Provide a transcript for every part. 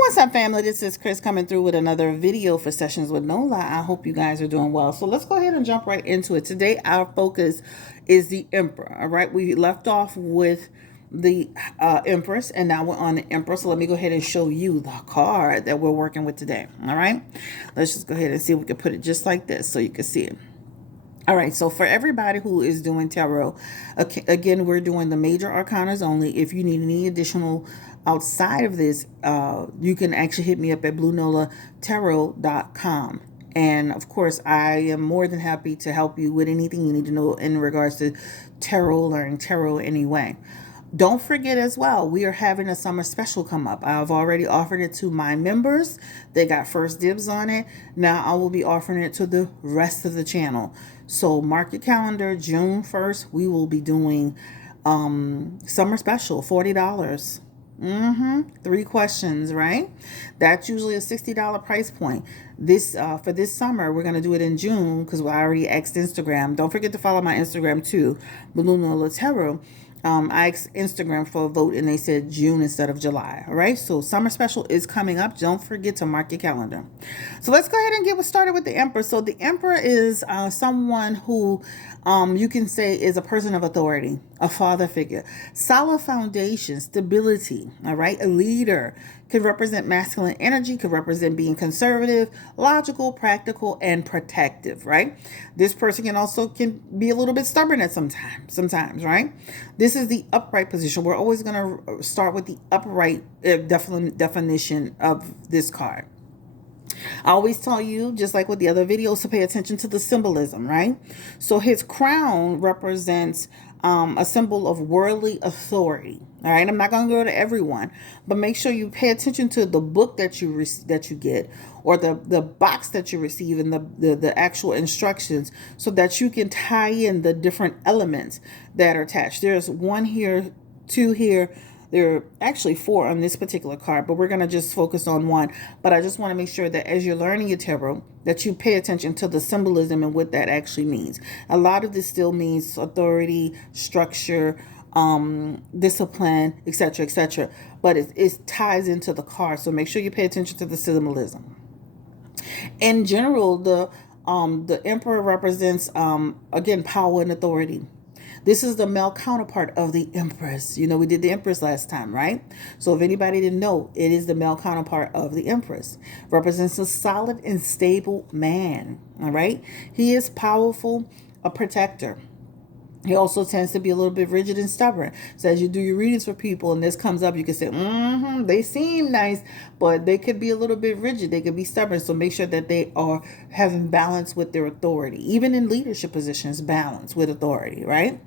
What's up, family? This is Chris coming through with another video for Sessions with Nola. I hope you guys are doing well. So let's go ahead and jump right into it. Today, our focus is the Emperor. All right, we left off with the Empress, and now we're on the Emperor. So let me go ahead and show you the card that we're working with today. All right, let's just go ahead and see if we can put it just like this so you can see it. All right, so for everybody who is doing tarot, again, we're doing the major arcanas only. If you need any additional outside of this, you can actually hit me up at bluenolatarot.com. And of course, I am more than happy to help you with anything you need to know in regards to tarot, learning tarot anyway. Don't forget as well, we are having a summer special come up. I've already offered it to my members. They got first dibs on it. Now I will be offering it to the rest of the channel. So mark your calendar, June 1st, we will be doing summer special, $40. 3 questions, right? That's usually a $60 price point. This for this summer, we're gonna do it in June because I already asked Instagram. Don't forget to follow my Instagram too, Blue Nola Tarot. I asked Instagram for a vote and they said June instead of July. All right, so summer special is coming up. Don't forget to mark your calendar. So let's go ahead and get started with the Emperor. So the Emperor is someone who you can say is a person of authority, a father figure, solid foundation, stability. All right, a leader. Could represent masculine energy, could represent being conservative, logical, practical, and protective, right? This person can be a little bit stubborn at sometimes, right? This is the upright position. We're always going to start with the upright definition of this card. I always tell you, just like with the other videos, to pay attention to the symbolism, right? So his crown represents a symbol of worldly authority. All right, I'm not going to go to everyone, but make sure you pay attention to the book that you get, or the box that you receive, and the actual instructions, so that you can tie in the different elements that are attached. There's 1 here, 2 here. There are actually 4 on this particular card, but we're going to just focus on 1. But I just want to make sure that as you're learning your tarot, that you pay attention to the symbolism and what that actually means. A lot of this still means authority, structure, discipline, etc., etc. But it ties into the card, so make sure you pay attention to the symbolism. In general, the Emperor represents again, power and authority. This is the male counterpart of the Empress. You know, we did the Empress last time, right? So if anybody didn't know, it is the male counterpart of the Empress. Represents a solid and stable man, all right? He is powerful, a protector. He also tends to be a little bit rigid and stubborn. So as you do your readings for people and this comes up, you can say, they seem nice, but they could be a little bit rigid. They could be stubborn. So make sure that they are having balance with their authority. Even in leadership positions, balance with authority, right?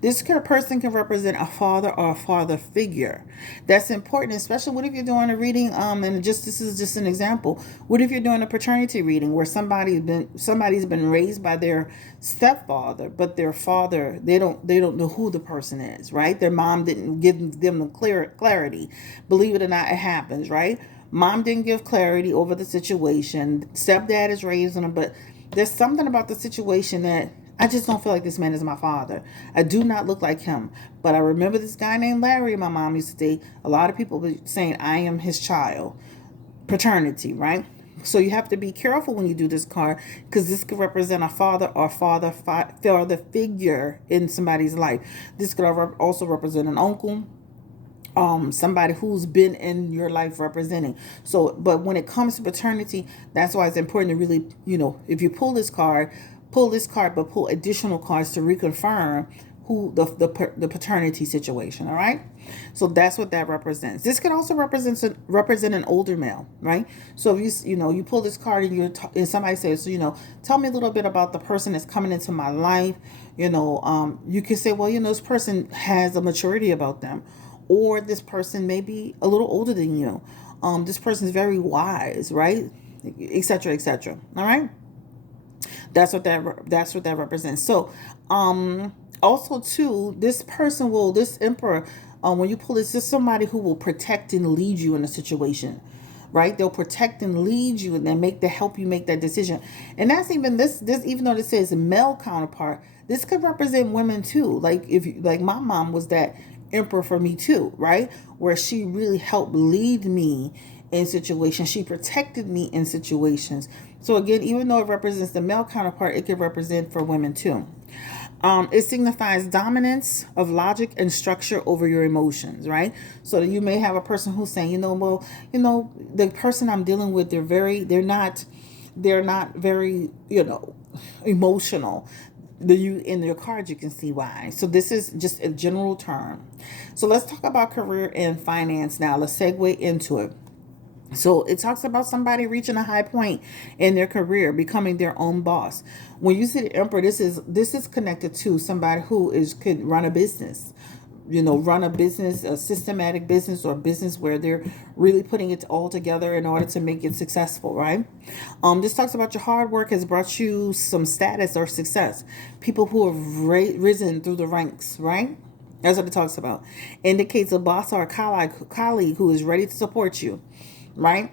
This person can represent a father or a father figure. That's important, especially what if you're doing a reading, and this is just an example. What if you're doing a paternity reading where somebody's been raised by their stepfather, but their father, they don't know who the person is, right? Their mom didn't give them the clarity. Believe it or not, it happens, right? Mom didn't give clarity over the situation. Stepdad is raising them, but there's something about the situation that I just don't feel like this man is my father. I do not look like him. But I remember this guy named Larry, my mom used to say. A lot of people were saying, I am his child. Paternity, right? So you have to be careful when you do this card, because this could represent a father or father figure in somebody's life. This could also represent an uncle, somebody who's been in your life representing. So, but when it comes to paternity, that's why it's important to really, if you pull this card, but pull additional cards to reconfirm who the paternity situation. All right, so that's what that represents. This could also represent an older male, right? So if you pull this card and somebody says, tell me a little bit about the person that's coming into my life. You can say, well, this person has a maturity about them, or this person may be a little older than you. This person is very wise, right? Etc. etc. All right. That's what that represents. So, also too, this Emperor, when you pull this is somebody who will protect and lead you in a situation, right? They'll protect and lead you, and then help you make that decision. And that's even this even though this says male counterpart, this could represent women too. Like my mom was that Emperor for me too, right? Where she really helped lead me in situations. She protected me in situations. So again, even though it represents the male counterpart, it could represent for women too. It signifies dominance of logic and structure over your emotions, right? So that you may have a person who's saying, well, the person I'm dealing with, they're not very, emotional. In your cards, you can see why. So this is just a general term. So let's talk about career and finance now. Let's segue into it. So it talks about somebody reaching a high point in their career, becoming their own boss. When you see the emperor, this is connected to somebody who could run a business. Run a business, a systematic business, or a business where they're really putting it all together in order to make it successful, right? This talks about your hard work has brought you some status or success. People who have risen through the ranks, right? That's what it talks about. Indicates a boss or a colleague who is ready to support you, right?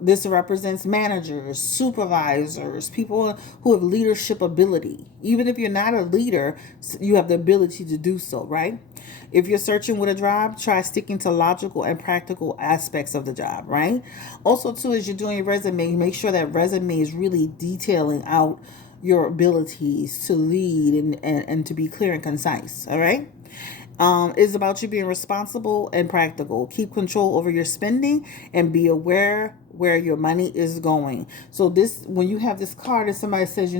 This represents managers, supervisors, people who have leadership ability. Even if you're not a leader, you have the ability to do so, right? If you're searching with a job, try sticking to logical and practical aspects of the job, right? Also, too, as you're doing your resume, make sure that resume is really detailing out your abilities to lead and to be clear and concise, all right? Is about you being responsible and practical. Keep control over your spending and be aware where your money is going. So this, when you have this card and somebody says,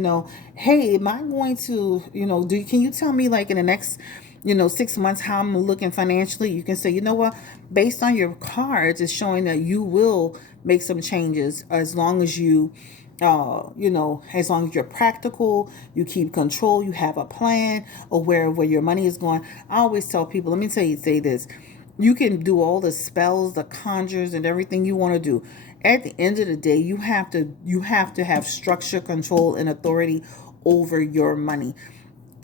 hey, am I going to, can you tell me like in the next, 6 months how I'm looking financially? You can say, what, based on your cards, it's showing that you will make some changes as long as you as long as you're practical, you keep control, you have a plan, aware of where your money is going. I always tell people, let me say this. You can do all the spells, the conjures, and everything you want to do. At the end of the day, you have to have structure, control, and authority over your money.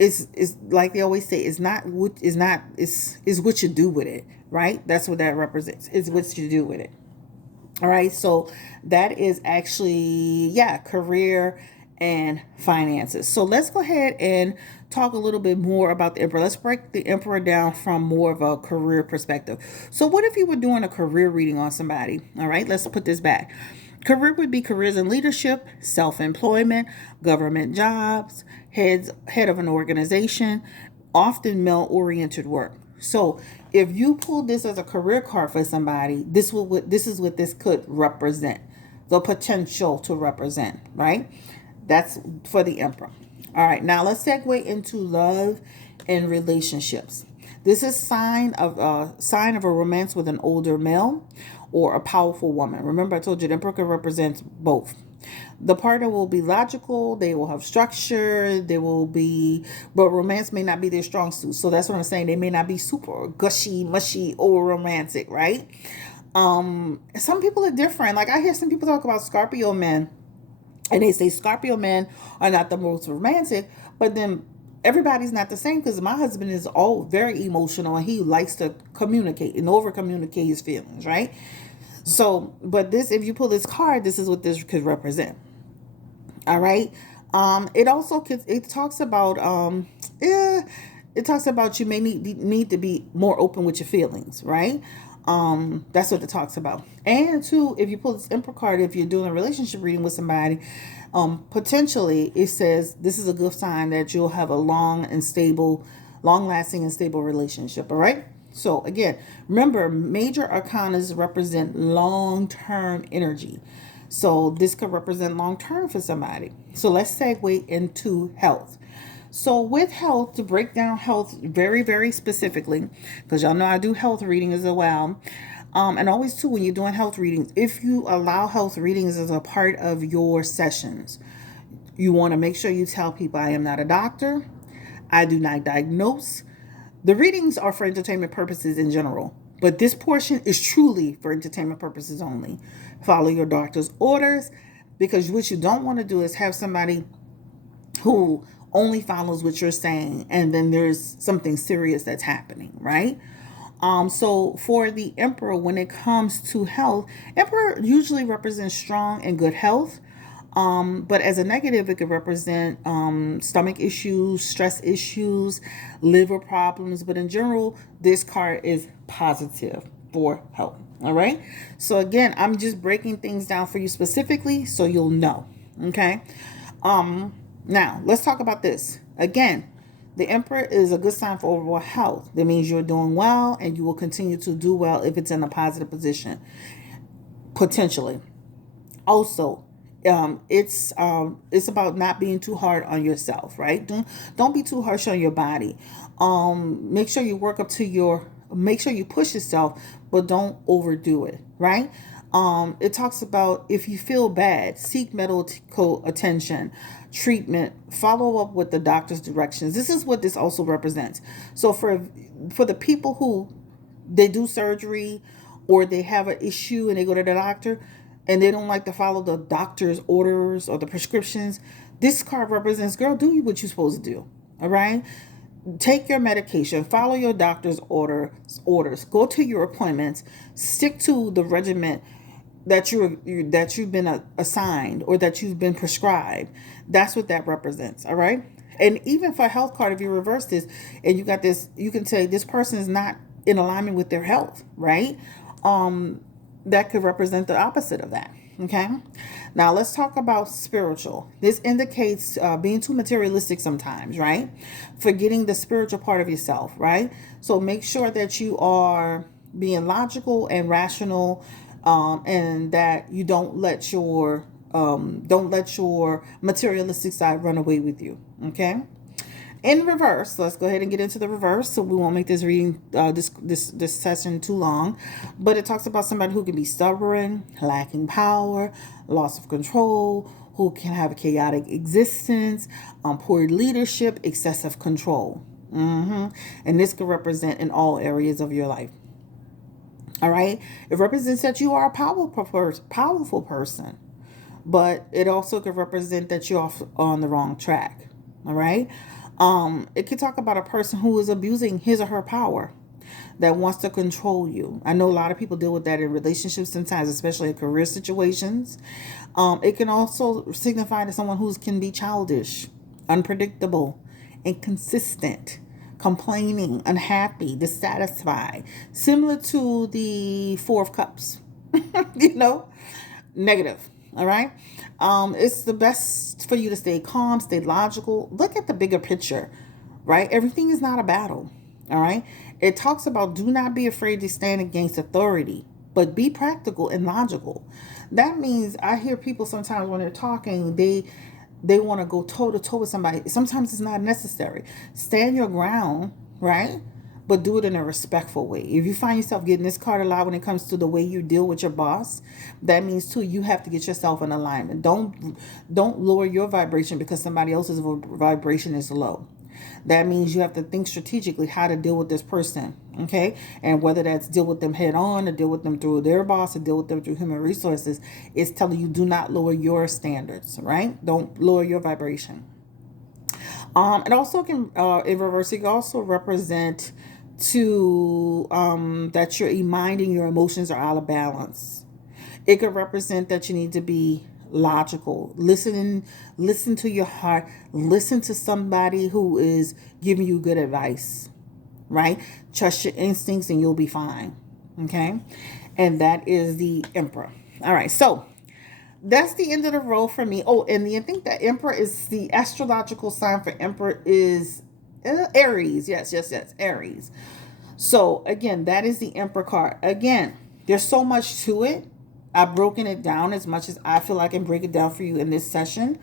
It's like they always say, it's what you do with it, right? That's what that represents. It's what you do with it. All right, so that is actually, career and finances. So let's go ahead and talk a little bit more about the emperor. Let's break the emperor down from more of a career perspective. So what if you were doing a career reading on somebody? All right, let's put this back. Career would be careers in leadership, self-employment, government jobs, head of an organization, often male-oriented work. So if you pull this as a career card for somebody, this is what this could represent, the potential to represent, right? That's for the emperor. All right, now let's segue into love and relationships. This is sign of a romance with an older male or a powerful woman. Remember, I told you the emperor could represent both. The partner will be logical, they will have structure, but romance may not be their strong suit. So that's what I'm saying. They may not be super gushy, mushy, or romantic, right? Some people are different. Like I hear some people talk about Scorpio men, and they say Scorpio men are not the most romantic, but then everybody's not the same, because my husband is all very emotional and he likes to communicate and over communicate his feelings, right? So, but if you pull this card, this is what this could represent. All right. It talks about it talks about you may need to be more open with your feelings, right? That's what it talks about. And two, if you pull this emperor card, if you're doing a relationship reading with somebody, potentially it says this is a good sign that you'll have a long lasting and stable relationship. All right. So again, remember, major arcanas represent long-term energy. So this could represent long-term for somebody. So let's segue into health. So with health, to break down health very, very specifically, because y'all know I do health reading as well. And always too, when you're doing health readings, if you allow health readings as a part of your sessions, you want to make sure you tell people, I am not a doctor. I do not diagnose. The readings are for entertainment purposes in general, but this portion is truly for entertainment purposes only. Follow your doctor's orders, because what you don't want to do is have somebody who only follows what you're saying and then there's something serious that's happening, right? So for the emperor, when it comes to health, emperor usually represents strong and good health. But as a negative, it could represent stomach issues, stress issues, liver problems. But in general, this card is positive. for help. All right. So again, I'm just breaking things down for you specifically so you'll know. Okay. Now let's talk about this. Again, the Emperor is a good sign for overall health. That means you're doing well and you will continue to do well if it's in a positive position, potentially. Also, it's about not being too hard on yourself, right? Don't be too harsh on your body. Make sure you work up to your make sure you push yourself, but don't overdo it, right? It talks about if you feel bad, seek medical attention, treatment, follow up with the doctor's directions. This is what this also represents. So for the people who they do surgery or they have an issue and they go to the doctor and they don't like to follow the doctor's orders or the prescriptions, this card represents, girl, do what you're supposed to do. All right. Take your medication, follow your doctor's orders, go to your appointments, stick to the regimen that you've been assigned or that you've been prescribed. That's what that represents. All right. And even for a health card, if you reverse this and you got this, you can say this person is not in alignment with their health, right? That could represent the opposite of that. Okay. Now let's talk about spiritual. This indicates being too materialistic sometimes, right? Forgetting the spiritual part of yourself, right? So make sure that you are being logical and rational, and that you don't let your materialistic side run away with you. Okay. In reverse, let's go ahead and get into the reverse so we won't make this reading this session too long. But it talks about somebody who can be stubborn, lacking power, loss of control, who can have a chaotic existence, poor leadership, excessive control. And this could represent in all areas of your life. All right. It represents that you are a powerful person, but it also could represent that you're off on the wrong track. All right. It could talk about a person who is abusing his or her power, that wants to control you. I know a lot of people deal with that in relationships sometimes, especially in career situations. It can also signify to someone who can be childish, unpredictable, inconsistent, complaining, unhappy, dissatisfied, similar to the Four of Cups, negative. All right. It's the best for you to stay calm, stay logical, look at the bigger picture, right? Everything is not a battle. All right. It talks about do not be afraid to stand against authority, but be practical and logical. That means I hear people sometimes when they're talking, they want to go toe to toe with somebody. Sometimes it's not necessary. Stand your ground, right? But do it in a respectful way. If you find yourself getting this card a lot when it comes to the way you deal with your boss, that means too you have to get yourself in alignment. Don't lower your vibration because somebody else's vibration is low. That means you have to think strategically how to deal with this person, okay? And whether that's deal with them head on or deal with them through their boss or deal with them through human resources, it's telling you do not lower your standards, right? Don't lower your vibration. It also can, in reverse, it can also represent to that your mind and your emotions are out of balance. It could represent that you need to be logical. Listen to your heart. Listen to somebody who is giving you good advice, right? Trust your instincts and you'll be fine. Okay. And that is the Emperor. All right. So that's the end of the row for me. Oh, and I think that Emperor is the astrological sign for Emperor is Aries. Yes, Aries. So again, that is the Emperor card. Again, there's so much to it. I've broken it down as much as I feel I can break it down for you in this session.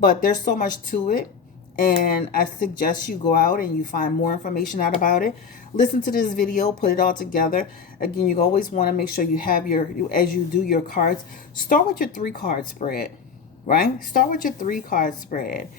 But there's so much to it. And I suggest you go out and you find more information out about it. Listen to this video, put it all together. Again, you always want to make sure you have as you do your cards, start with your 3-card spread, right? Start with your 3-card spread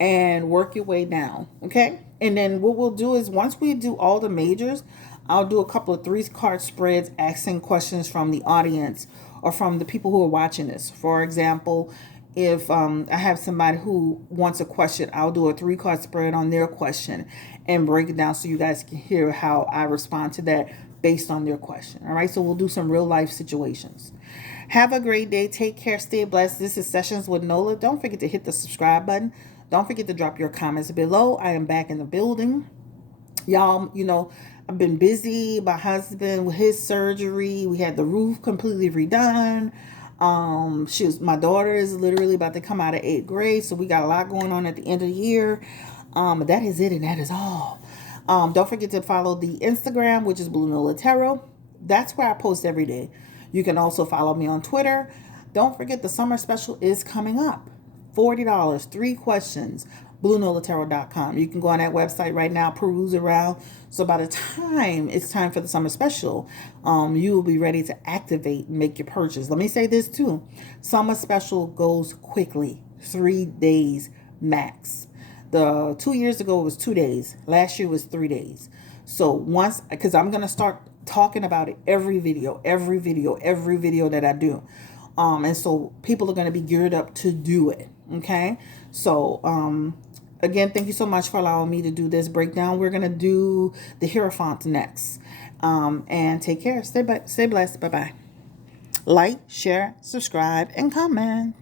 and work your way down, okay? And then what we'll do is once we do all the majors, I'll do a couple of 3-card spreads asking questions from the audience or from the people who are watching this. For example, if I have somebody who wants a question, I'll do a 3-card spread on their question and break it down so you guys can hear how I respond to that based on their question. All right, so we'll do some real life situations. Have a great day. Take care. Stay blessed. This is Sessions with Nola. Don't forget to hit the subscribe button. Don't forget to drop your comments below. I am back in the building. Y'all, I've been busy. My husband with his surgery, we had the roof completely redone. My daughter is literally about to come out of 8th grade, so we got a lot going on at the end of the year. That is it, and that is all. Don't forget to follow the Instagram, which is Blue Nola Tarot. That's where I post every day. You can also follow me on Twitter. Don't forget the summer special is coming up. $40, 3 questions, BlueNolaTarot.com. You can go on that website right now, peruse around. So by the time it's time for the summer special, you will be ready to activate and make your purchase. Let me say this too. Summer special goes quickly, 3 days max. 2 years ago it was 2 days. Last year was 3 days. So once, because I'm gonna start talking about it every video that I do. And so people are going to be geared up to do it. Okay. So, again, thank you so much for allowing me to do this breakdown. We're going to do the Hierophant next. And take care. Stay blessed. Bye-bye. Like, share, subscribe, and comment.